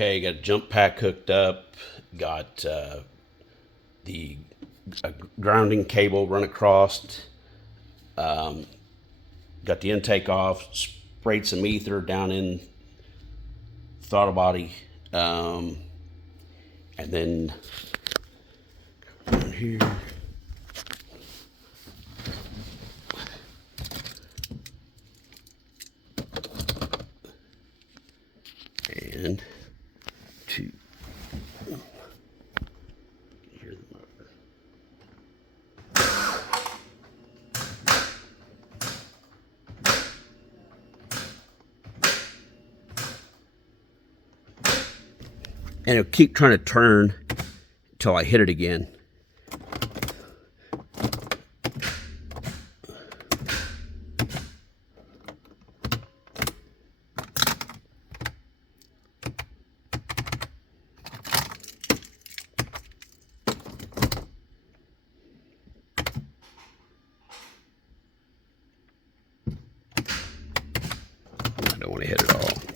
Okay, got a jump pack hooked up, got the grounding cable run across, got the intake off, sprayed some ether down in throttle body, and then here. And two. Hear the motor. And it'll keep trying to turn until I hit it again. I don't want to hit it all.